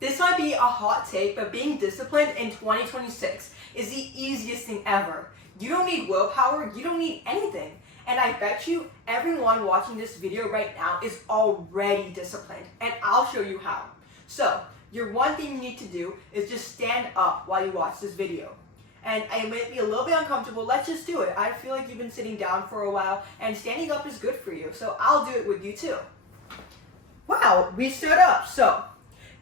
This might be a hot take, but being disciplined in 2026 is the easiest thing ever. You don't need willpower, you don't need anything. And I bet you everyone watching this video right now is already disciplined, and I'll show you how. So, your one thing you need to do is just stand up while you watch this video. And it might be a little bit uncomfortable, let's just do it. I feel like you've been sitting down for a while, and standing up is good for you, so I'll do it with you too. Wow, we stood up. So,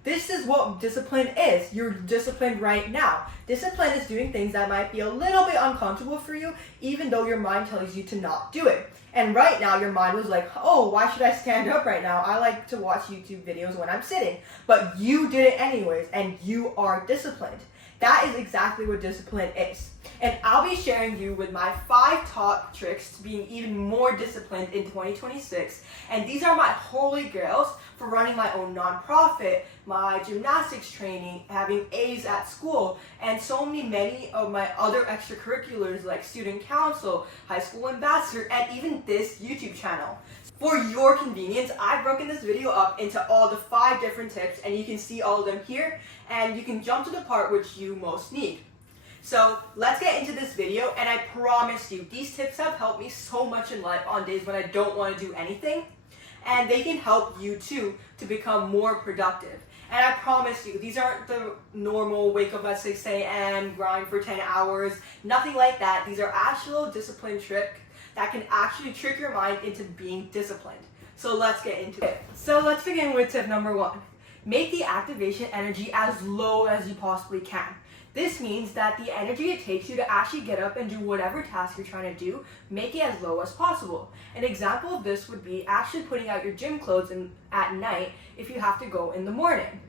this is what discipline is. You're disciplined right now. Discipline is doing things that might be a little bit uncomfortable for you, even though your mind tells you to not do it. And right now, your mind was like, oh, why should I stand up right now? I like to watch YouTube videos when I'm sitting. But you did it anyways, and you are disciplined. That is exactly what discipline is. And I'll be sharing you with my 5 top tricks to being even more disciplined in 2026. And these are my holy grails for running my own nonprofit, my gymnastics training, having A's at school, and so many of my other extracurriculars like student council, high school ambassador, and even this YouTube channel. For your convenience, I've broken this video up into all the 5 different tips, and you can see all of them here, and you can jump to the part which you most need. So let's get into this video, and I promise you, these tips have helped me so much in life on days when I don't want to do anything, and they can help you too to become more productive. And I promise you, these aren't the normal wake up at 6 a.m., grind for 10 hours, nothing like that. These are actual discipline tricks that can actually trick your mind into being disciplined. So let's get into it. So let's begin with tip number 1. Make the activation energy as low as you possibly can. This means that the energy it takes you to actually get up and do whatever task you're trying to do, make it as low as possible. An example of this would be actually putting out your gym clothes at night if you have to go in the morning.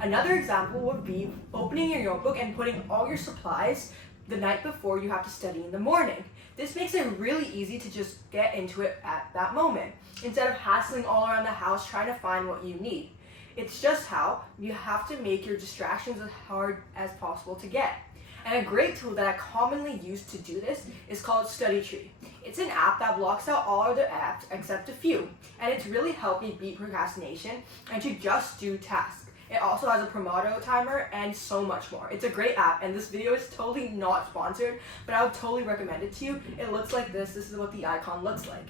Another example would be opening your notebook and putting all your supplies the night before you have to study in the morning. This makes it really easy to just get into it at that moment, instead of hassling all around the house trying to find what you need. It's just how you have to make your distractions as hard as possible to get. And a great tool that I commonly use to do this is called Study Tree. It's an app that blocks out all other apps except a few, and it's really helped me beat procrastination and to just do tasks. It also has a Pomodoro timer and so much more. It's a great app, and this video is totally not sponsored, but I would totally recommend it to you. It looks like this. This is what the icon looks like.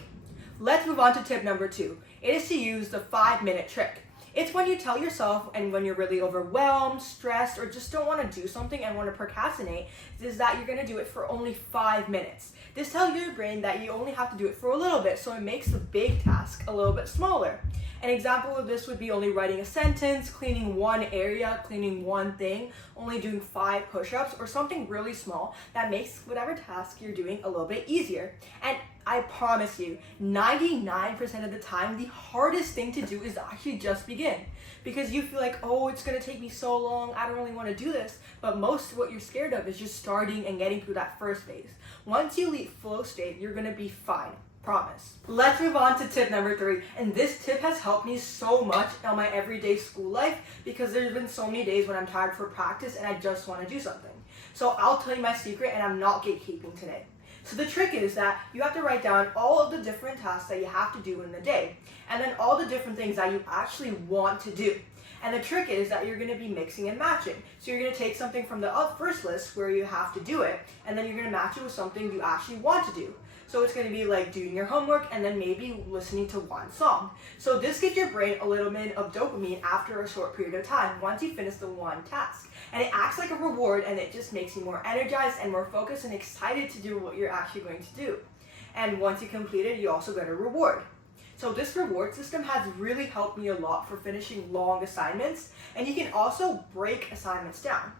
Let's move on to tip number 2. It is to use the 5-minute trick. It's when you tell yourself, and when you're really overwhelmed, stressed, or just don't want to do something and want to procrastinate, is that you're going to do it for only 5 minutes. This tells your brain that you only have to do it for a little bit, so it makes the big task a little bit smaller. An example of this would be only writing a sentence, cleaning one area, cleaning one thing, only doing 5 push-ups, or something really small that makes whatever task you're doing a little bit easier. And I promise you, 99% of the time, the hardest thing to do is actually just begin. Because you feel like, oh, it's gonna take me so long, I don't really wanna do this. But most of what you're scared of is just starting and getting through that first phase. Once you leave flow state, you're gonna be fine. Promise. Let's move on to tip number 3, and this tip has helped me so much on my everyday school life because there's been so many days when I'm tired for practice and I just want to do something. So I'll tell you my secret, and I'm not gatekeeping today. So the trick is that you have to write down all of the different tasks that you have to do in the day, and then all the different things that you actually want to do. And the trick is that you're going to be mixing and matching. So you're going to take something from the first list where you have to do it, and then you're going to match it with something you actually want to do. So it's going to be like doing your homework and then maybe listening to one song. So this gives your brain a little bit of dopamine after a short period of time once you finish the one task. And it acts like a reward, and it just makes you more energized and more focused and excited to do what you're actually going to do. And once you complete it, you also get a reward. So this reward system has really helped me a lot for finishing long assignments, and you can also break assignments down.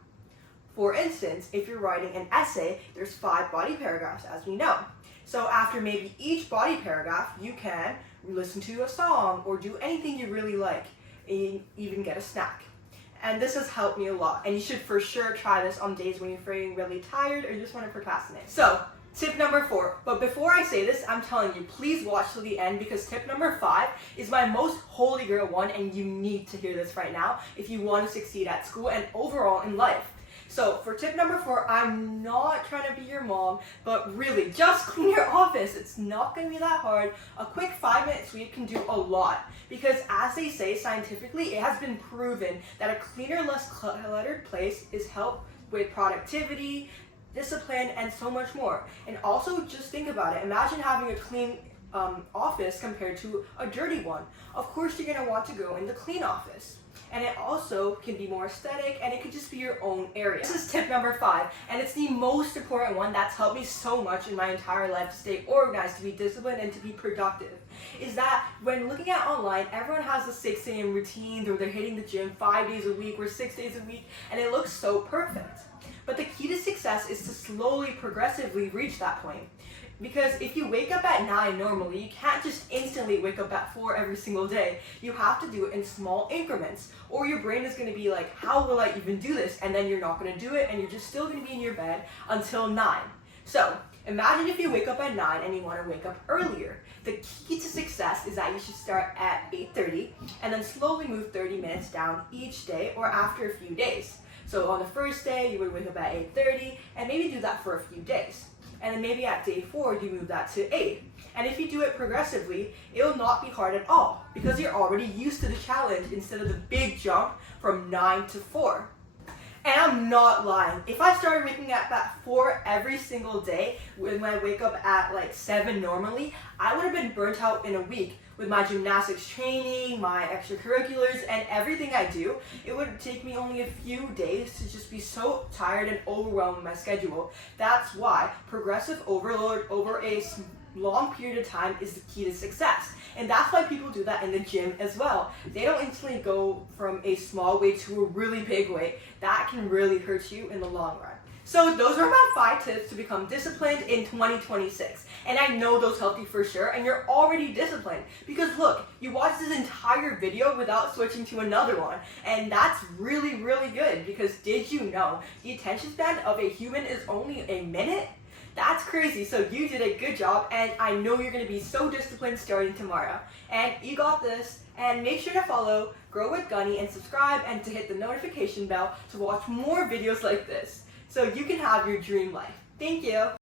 For instance, if you're writing an essay, there's 5 body paragraphs, as we know. So after maybe each body paragraph, you can listen to a song or do anything you really like, and even get a snack. And this has helped me a lot, and you should for sure try this on days when you're feeling really tired or you just want to procrastinate. So, tip number 4, but before I say this, I'm telling you, please watch till the end, because tip number 5 is my most holy grail one, and you need to hear this right now if you want to succeed at school and overall in life. So for tip number 4, I'm not trying to be your mom, but really just clean your office. It's not going to be that hard. A quick 5-minute sweep can do a lot because, as they say scientifically, it has been proven that a cleaner, less cluttered place is help with productivity, discipline, and so much more. And also just think about it. Imagine having a clean office compared to a dirty one. Of course you're going to want to go in the clean office. And it also can be more aesthetic, and it could just be your own area. This is tip number 5, and it's the most important one that's helped me so much in my entire life to stay organized, to be disciplined, and to be productive. Is that when looking at online, everyone has the 6 a.m. routines, or they're hitting the gym 5 days a week or 6 days a week, and it looks so perfect. But the key to success is to slowly, progressively reach that point. Because if you wake up at 9 normally, you can't just instantly wake up at 4 every single day. You have to do it in small increments, or your brain is going to be like, how will I even do this? And then you're not going to do it, and you're just still going to be in your bed until 9. So imagine if you wake up at 9 and you want to wake up earlier. The key to success is that you should start at 8:30 and then slowly move 30 minutes down each day or after a few days. So on the first day, you would wake up at 8:30 and maybe do that for a few days. And then maybe at day 4, you move that to 8. And if you do it progressively, it will not be hard at all because you're already used to the challenge instead of the big jump from 9 to 4. And I'm not lying. If I started waking up at 4 every single day when I wake up at like 7 normally, I would have been burnt out in a week. With my gymnastics training, my extracurriculars, and everything I do, it would take me only a few days to just be so tired and overwhelmed with my schedule. That's why progressive overload over a long period of time is the key to success. And that's why people do that in the gym as well. They don't instantly go from a small weight to a really big weight. That can really hurt you in the long run. So those are my 5 tips to become disciplined in 2026. And I know those helped you for sure, and you're already disciplined. Because look, you watched this entire video without switching to another one. And that's really, really good, because did you know the attention span of a human is only a minute? That's crazy. So you did a good job, and I know you're going to be so disciplined starting tomorrow. And you got this. And make sure to follow Grow with Gunny and subscribe, and to hit the notification bell to watch more videos like this, so you can have your dream life. Thank you.